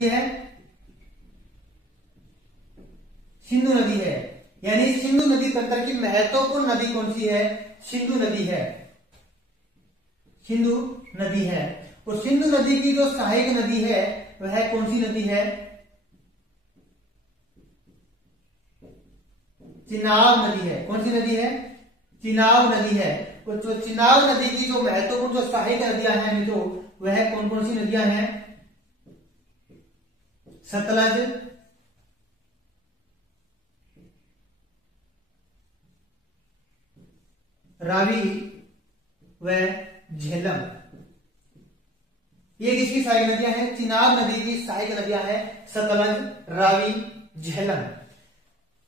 ये है सिंधु नदी है। यानी सिंधु नदी तंत्र की महत्वपूर्ण नदी कौन सी है? सिंधु नदी है। सिंधु नदी है। और सिंधु नदी की जो सहायक नदी है वह कौन सी नदी है? चिनाब नदी है। कौन सी नदी है? चिनाब नदी है। और जो चिनाब नदी की जो महत्वपूर्ण जो सहायक नदियां हैं मित्रों, वह कौन कौन सी नदियां हैं? सतलज, रावी व झेलम। ये किसकी सहायक नदियां हैं? चिनाब नदी की सहायक नदियां हैं सतलज, रावी, झेलम।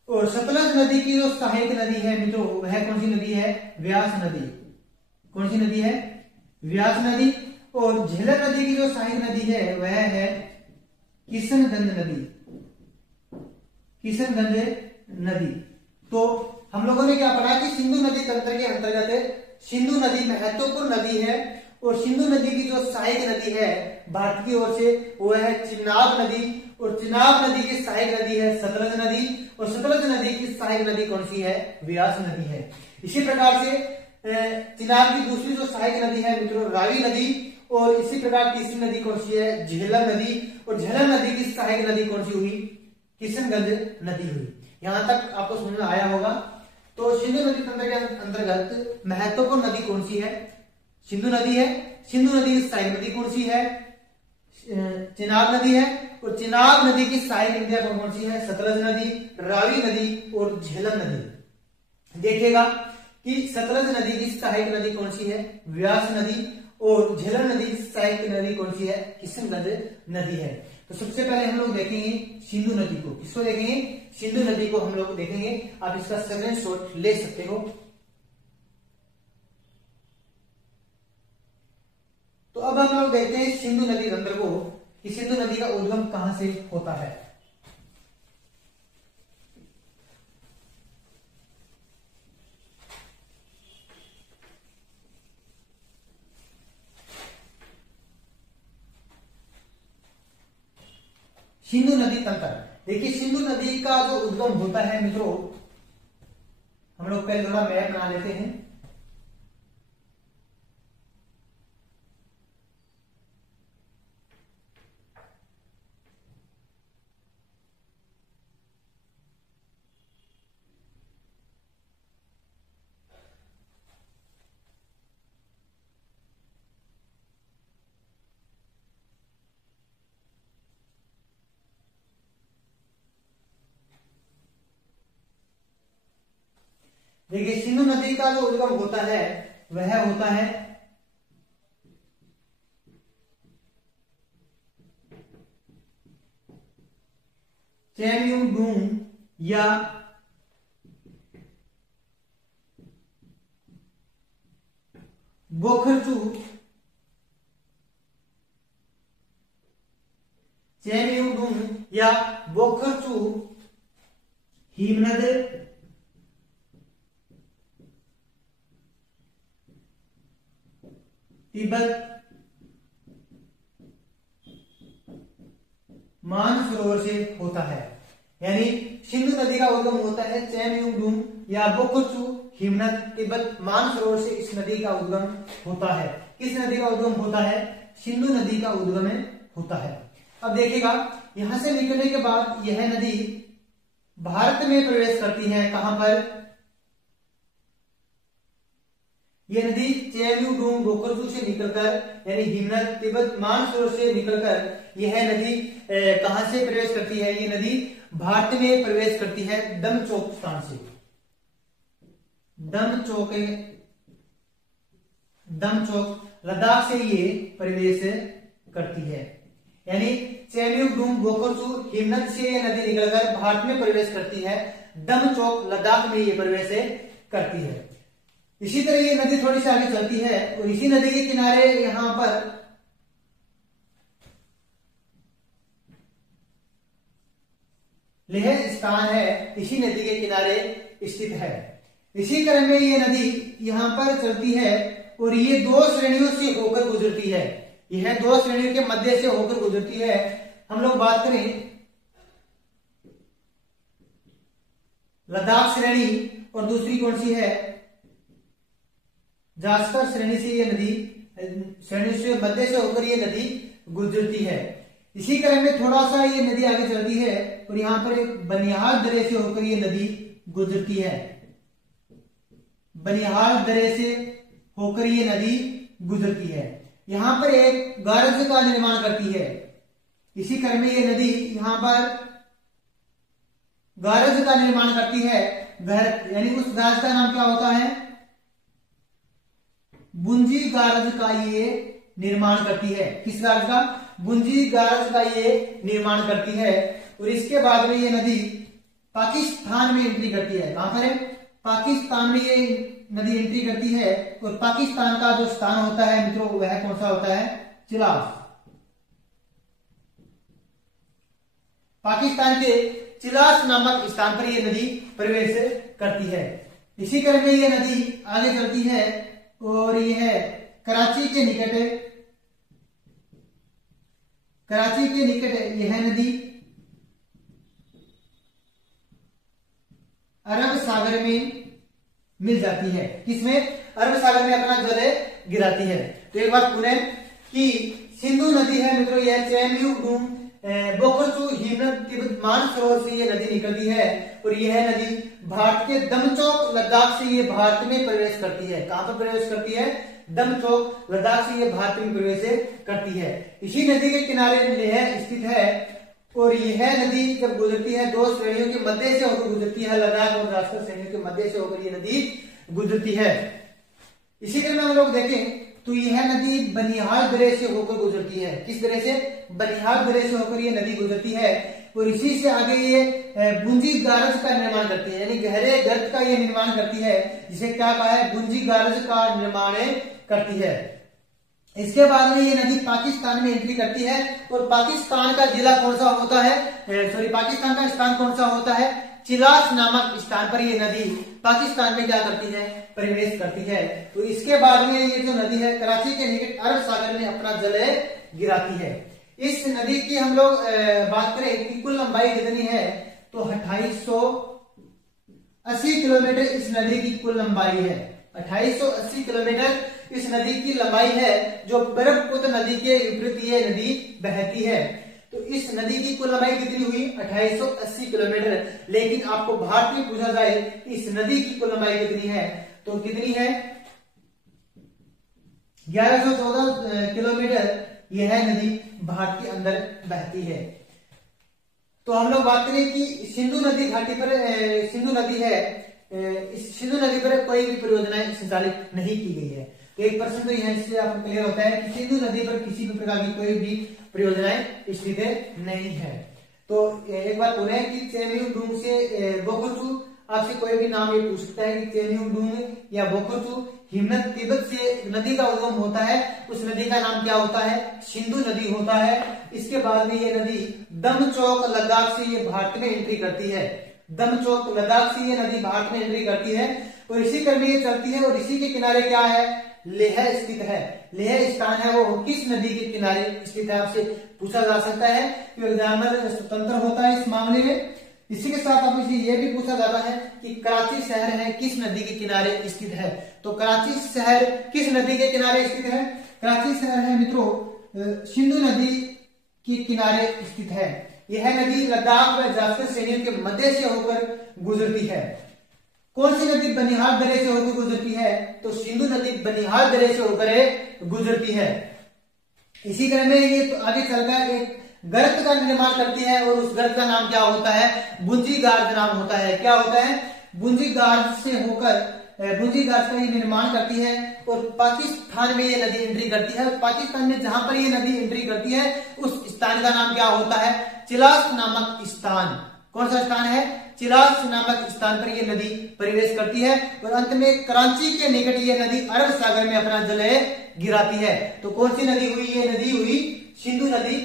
और सतलज नदी की जो सहायक नदी है मित्रों, वह कौन सी नदी है? व्यास नदी। कौन सी नदी है? व्यास नदी। और झेलम नदी की जो सहायक नदी है वह है किशनगंज नदी। किशनगंज नदी। तो हम लोगों ने क्या पढ़ा कि सिंधु नदी तंत्र के अंतर्गत सिंधु नदी महत्वपूर्ण नदी है। और सिंधु नदी की जो सहायक नदी है भारत की ओर से वो है चिनाब नदी। और चिनाब नदी की सहायक नदी है सतलज नदी। और सतलज नदी की सहायक नदी कौन सी है? व्यास नदी है। इसी प्रकार से चिनाब की दूसरी जो सहायक नदी है मित्रों रावी नदी। और इसी प्रकार तीसरी नदी कौन सी है? झेलम नदी। और झेलम नदी की सहायक नदी कौन सी हुई? किशनगंज नदी हुई। यहां तक आपको समझ में आया होगा। तो सिंधु नदी तंत्र के अंतर्गत महत्वपूर्ण नदी कौन सी है? सिंधु नदी है। सिंधु नदी की सहायक नदी कौन सी है? चिनाब नदी है। और चिनाब नदी की सहायक नदियां कौन कौन सी है? सतलज नदी, रावी नदी और झेलम नदी। देखिएगा कि सतलज नदी की सहायक नदी कौन सी है? व्यास नदी। और झेलम नदी की सहायक नदी कौन सी है? किशनगंज नदी है। तो सबसे पहले हम लोग देखेंगे सिंधु नदी को। किसको देखेंगे? सिंधु नदी को हम लोग देखेंगे। आप इसका स्क्रीनशॉट ले सकते हो। तो अब हम लोग देखते हैं सिंधु नदी तंत्र को कि सिंधु नदी का उद्गम कहां से होता है। सिंधु नदी तंत्र। देखिए सिंधु नदी का जो उद्गम होता है मित्रों, हम लोग पहले थोड़ा मैप बना लेते हैं। देखिए सिंधु नदी का जो उद्गम होता है वह होता है चेम्यूडूंग या बोखरचू। चेम्यूडूंग या बोखरचू हिमनद तिब्बत मानसरोवर से होता है। यानी सिंधु नदी का उद्गम होता है चेम्यूडूंग या बोखरचू हिमनद तिब्बत मानसरोवर से इस नदी का उद्गम होता है। किस नदी का उद्गम होता है? सिंधु नदी का उद्गम होता है। अब देखिएगा यहां से निकलने के बाद यह नदी भारत में प्रवेश करती है। कहां पर? यह नदी चेम्यूडूंग बोखरचू से निकलकर यानी हिमनद तिब्बत मानसरोवर से निकलकर यह नदी कहां से प्रवेश करती है? ये नदी भारत में प्रवेश करती है डमचौक स्थान से। डमचौक लद्दाख से ये प्रवेश करती है। यानी चेम्यूडूंग बोखरचू हिमनद से यह नदी निकलकर भारत में प्रवेश करती है। डमचौक लद्दाख में ये प्रवेश करती है। इसी तरह ये नदी थोड़ी सी आगे चलती है और इसी नदी के किनारे यहां पर लेह स्थान है, इसी नदी के किनारे स्थित है। इसी क्रम में ये नदी यहां पर चलती है और ये दो श्रेणियों से होकर गुजरती है। यह दो श्रेणियों के मध्य से होकर गुजरती है। हम लोग बात करें लद्दाख श्रेणी और दूसरी कौन सी है, जास्कर श्रेणी से ये नदी, श्रेणी से मध्य से होकर ये नदी गुजरती है। इसी क्रम में थोड़ा सा ये नदी आगे चलती है और यहां पर एक बनिहाल दरे से होकर ये नदी गुजरती है, बनिहाल दरे से होकर ये नदी गुजरती है। यहां पर एक गारज का निर्माण करती है। इसी क्रम में ये नदी यहां पर गारज का निर्माण करती है। घर यानी उस गारज का नाम क्या होता है, बुंजी गारज का ये निर्माण करती है। किस गारज का, बुंजी गारज का ये निर्माण करती है। और इसके बाद में ये नदी पाकिस्तान में एंट्री करती है। कहां पर है, पाकिस्तान में ये नदी एंट्री करती है। और पाकिस्तान का जो स्थान होता है मित्रों वह कौन सा होता है, चिलास। पाकिस्तान के चिलास नामक स्थान पर यह नदी प्रवेश करती है। इसी क्रम में यह नदी आगे चलती है और यह कराची के निकट, कराची के निकट यह नदी अरब सागर में मिल जाती है। किसमें, अरब सागर में अपना जल गिराती है। तो एक बात पुनः कि सिंधु नदी है मित्रों, यह चेम्यूडुंग बोकोचू हिमनद तिब्बत मानसरोवर से ये नदी निकलती है। और यह नदी भारत के दमचौक लद्दाख से ये भारत में प्रवेश करती है। कहां पर प्रवेश करती है, दमचौक लद्दाख से ये भारत में प्रवेश करती है। इसी नदी के किनारे लेह स्थित है। और यह नदी जब गुजरती है दो श्रेणियों के मध्य से होकर गुजरती है, लद्दाख और जास्कर श्रेणियों के मध्य से होकर ये नदी गुजरती है। इसी क्रम में हम लोग देखें तो यह नदी बनिहाल दरे से होकर गुजरती है। किस दरे से, बनिहाल दरे से होकर ये नदी गुजरती है। और इसी से आगे ये बुंजी गारज का निर्माण करती है, यानी गहरे गर्त का ये निर्माण करती है, जिसे क्या कहा है, बुंजी गारज का निर्माण करती है। इसके बाद में ये नदी पाकिस्तान में एंट्री करती है। और पाकिस्तान का जिला कौन सा होता है, पाकिस्तान का स्थान कौन सा होता है, चिलास नामक स्थान पर ये नदी पाकिस्तान में क्या करती है, प्रवेश करती है। तो इसके बाद में ये जो नदी है कराची के निकट अरब सागर में अपना जल गिराती है। इस नदी की हम लोग बात करें कि कुल लंबाई कितनी है, तो 2880 किलोमीटर इस नदी की कुल लंबाई है। 2880 किलोमीटर इस नदी की लंबाई है, जो बर्फपुत्र नदी के विपरीत ये नदी बहती है। तो इस नदी की कुल लंबाई कितनी हुई, 2880 किलोमीटर। लेकिन आपको भारत में पूछा जाए इस नदी की कुल लंबाई कितनी है, तो कितनी है, 1114 किलोमीटर यह नदी भारत के अंदर बहती है। तो हम लोग बात करें कि सिंधु नदी घाटी पर सिंधु नदी है, इस सिंधु नदी पर कोई भी परियोजनाएं संचालित नहीं की गई है। तो एक प्रश्न तो यह इससे आपको क्लियर होता है कि सिंधु नदी पर किसी भी प्रकार की कोई भी परियोजनाएं स्थित नहीं है। तो एक बात बोले कि चेम्यूडुंग से बोकोचू, आपसे कोई भी नाम ये पूछ सकता है कि चेम्यूडुंग या बोकोचू हिमनद तिब्बत से नदी का उद्गम होता है, उस नदी का नाम क्या होता है, सिंधु नदी होता है। इसके बाद में ये नदी दमचौक लद्दाख से ये भारत में एंट्री करती है। दमचौक लद्दाख से ये नदी भारत में एंट्री करती है और इसी क्रम में ये चलती है। और इसी के किनारे क्या है, लेह स्थित है। लेह स्थान है वो किस नदी के किनारे स्थित है, आपसे पूछा जा सकता है, कि एग्जामिनर स्वतंत्र होता है इस मामले में। इसी के साथ आपसे ये भी पूछा जाता है कि कराची शहर है किस नदी के किनारे स्थित है। तो कराची शहर किस नदी के किनारे स्थित है, कराची शहर है मित्रों सिंधु नदी के किनारे स्थित है। यह नदी लद्दाख व जास्कर श्रेणियों के मध्य से होकर गुजरती है। कौन सी नदी बनिहाल दरे से होकर गुजरती है, तो सिंधु नदी बनिहाल दरे से होकर गुजरती है। इसी क्रम में ये तो आगे चलकर एक गर्त का निर्माण करती है और उस गर्त का नाम क्या होता है, बुंजी गार्ज नाम होता है। क्या होता है, बुंजी गार्ज से होकर बुंजी गार्ज का ये निर्माण करती है और पाकिस्तान में ये नदी एंट्री करती है। पाकिस्तान में जहां पर ये नदी एंट्री करती है उस स्थान का नाम क्या होता है, चिलास नामक स्थान। कौन सा स्थान है, चिलास नामक स्थान पर यह नदी प्रवेश करती है और अंत में कराची के निकट यह नदी अरब सागर में अपना जल गिराती है। तो कौन सी नदी हुई, ये नदी हुई सिंधु नदी।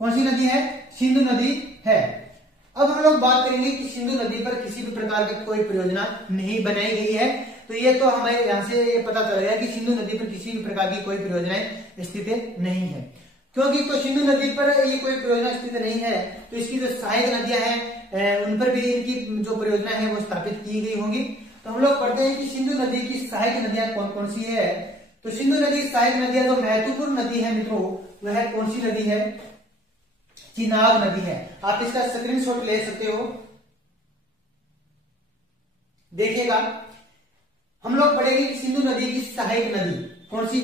कौन सी नदी है, सिंधु नदी है। अब हम लोग बात करेंगे कि सिंधु नदी पर किसी भी प्रकार की कोई परियोजना नहीं बनाई गई है। तो ये तो हमें यहां से ये पता चल गया कि सिंधु नदी पर किसी भी प्रकार की कोई परियोजनाएं स्थित नहीं है। क्योंकि तो सिंधु नदी पर ये कोई परियोजना स्थित नहीं है, तो इसकी जो सहायक नदियां हैं उन पर भी इनकी जो परियोजना है वो स्थापित की गई होंगी। तो हम लोग पढ़ते हैं कि सिंधु नदी की सहायक नदियां कौन कौन सी है। तो सिंधु नदी की सहायक नदियां जो महत्वपूर्ण नदी है मित्रों, वह कौन सी नदी है? चिनाब नदी है। आप इसका स्क्रीनशॉट ले सकते हो। देखिएगा, हम लोग पढ़ेंगे कि सिंधु नदी की सहायक नदी कौन सी